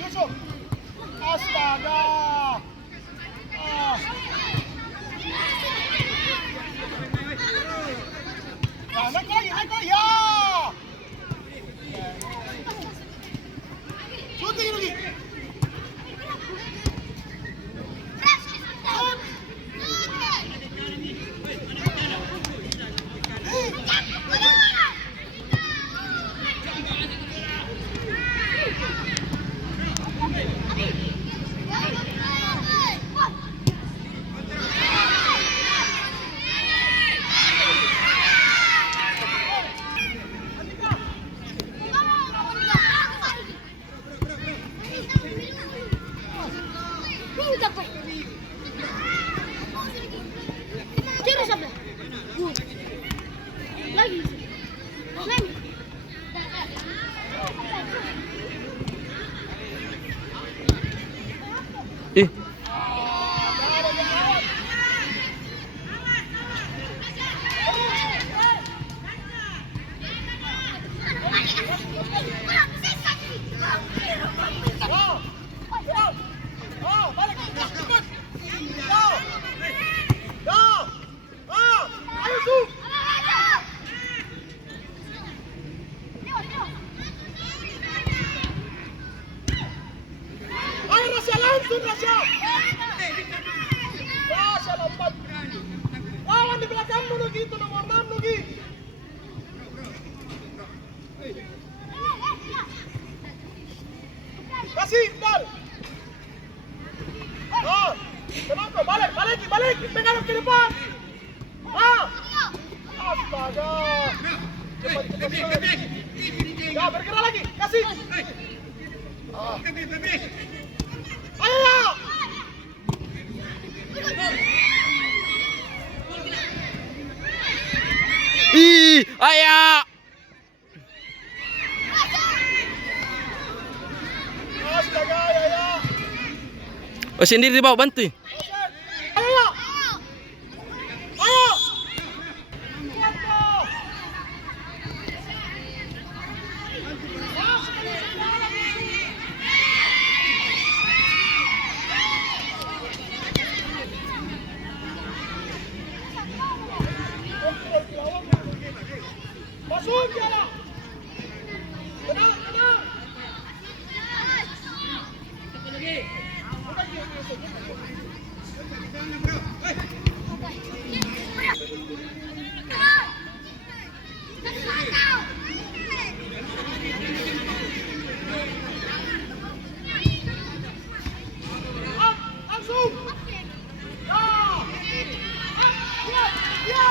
Yusuf. Astaga. Nah, naik lagi, ya. Shooting lagi. Ih. Lawan di belakangmu Nugi, itu nomor 6 Nugi. Kasih, Dal. Oh, kenapa? Balik, pegang ke depan. Astaga. Cepat. Ya, bergerak lagi, kasih. Ayo. Ih, ayah. Astaga, ya. Oh, sendiri dibawa bantu. Ayo. Masuk ya. Tenang. Langsung. Ya.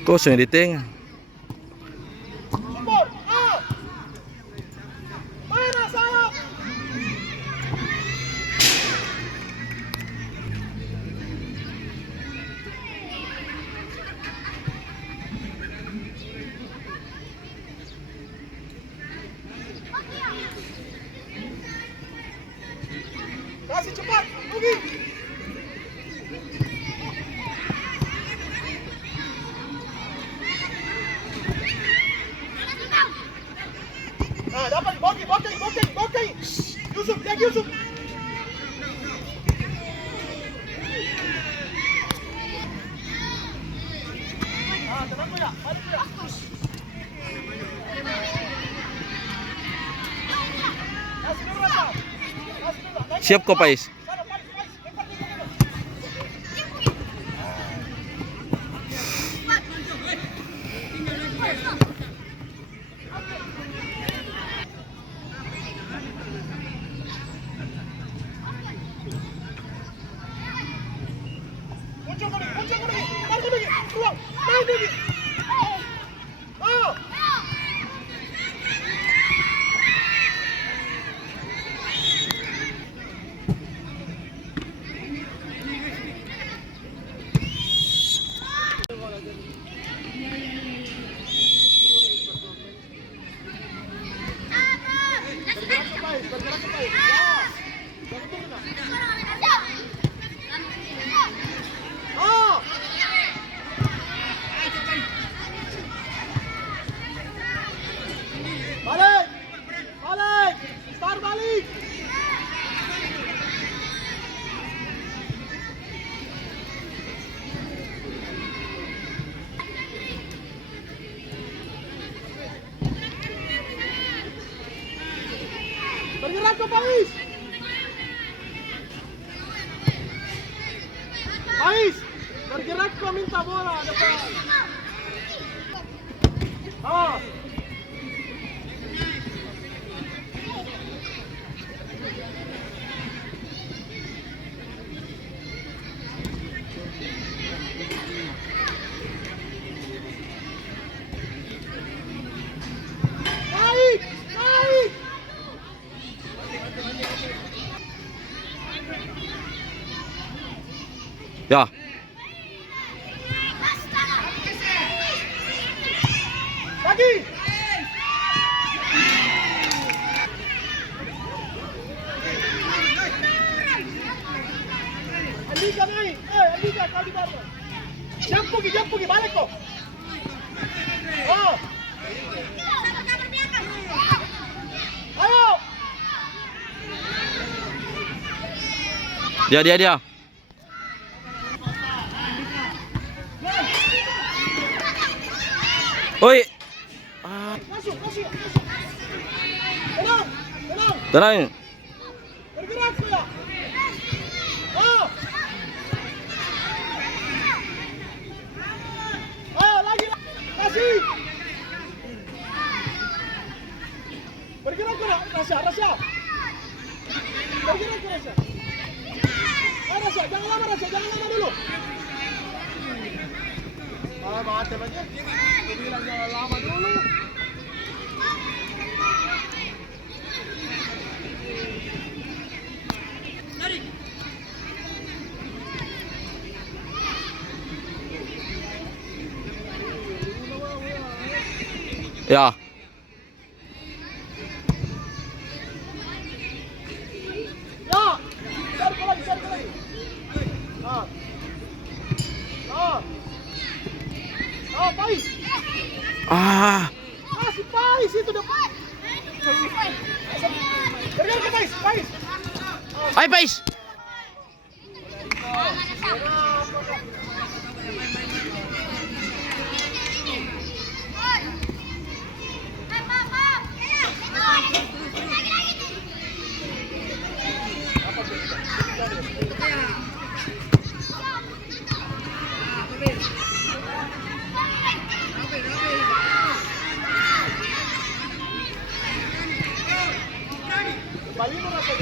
Kosong di tengah. cepat. Rugi. Nah, dapat Boki. Yusuf, jaga Yusuf. Ah, tenang ya. Balik ya. Kasih dulu, Raja. Kasih dulu. Siap kok, Pais. Sana, Pais. Lempar dulu. Muncul kali. Tarik lagi. Ruang. Main lagi. Oh. Bergerak ke Pais. Ya. Jangan turun. Oh. Balik. Star balik. Bergerak ke Pais. Bergerak ke minta bola depan. Ah. Naik. Ya. Lagi. Andika naik. Andika kali baru. Jump pergi, balik kok. Oh. Ayo. Dia. Oi. Masuk. Tenang. Tenang. Bergerak ya. Oh. Ayo lagi. Kasih. Bergerak ke Rasya. Bergerak ke Rasya. Rasya, jangan lama dulu. Mati aja. Gue bilang jangan lama dulu. Ya. Cari lagi. Pais. Si Pais itu depan. Bergerak ke Pais. Hai, Pais. Balik mo na siya.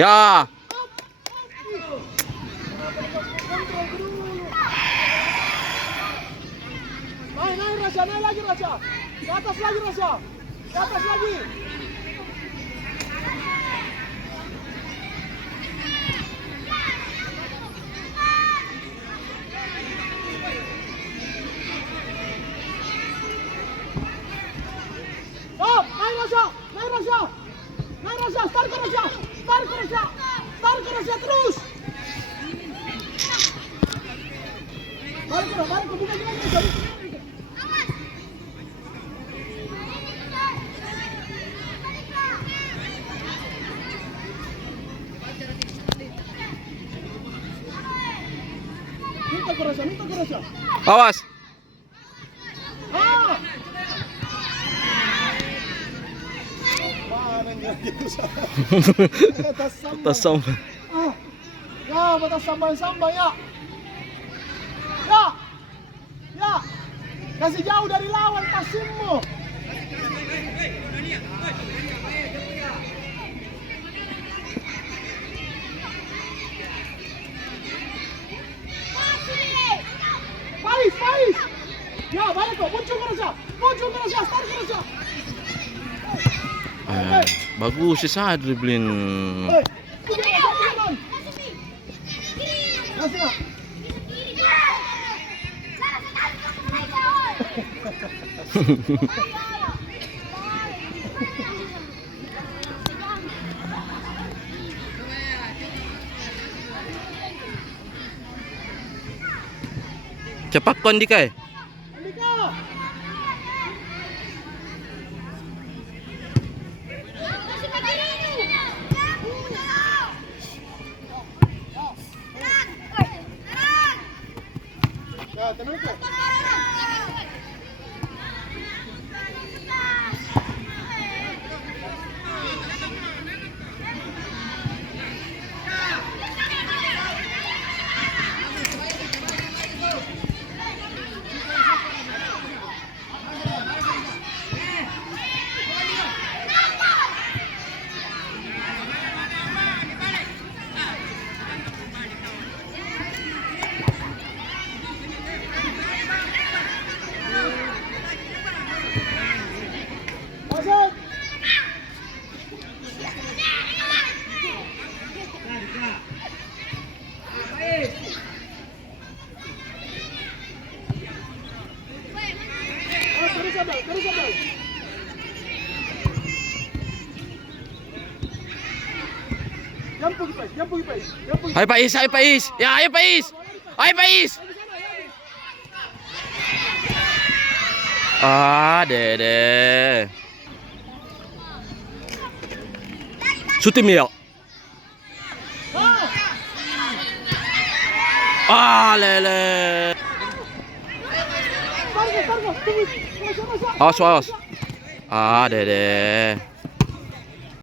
Ya. Naik Rasya, naik lagi Rasya. Ke atas lagi Rasya. Ke atas lagi. minta ke Rasya. Awas. Ah. Mana niya gitu sa. Tas sama. Ah. Ya, batas sambay-sambay ya. Ya. Ya. Kasih jauh dari lawan pasimmu. Pais. Ya, balik kok. Muncul ke Rasya. Start ke Rasya. Bagus sih saya dribbling. Pukulan. Kasih nak. Cepat kon Dikai. Andika. Ya, tenang kok. Masuk. Terus ada. Jump pergi, Pais. Hai Pais. Ya, ayo Pais. Hai Pais. Ah, Dede. Sutim ya. Ah, lele. Target, tunggu. Awas. Ah, Dede.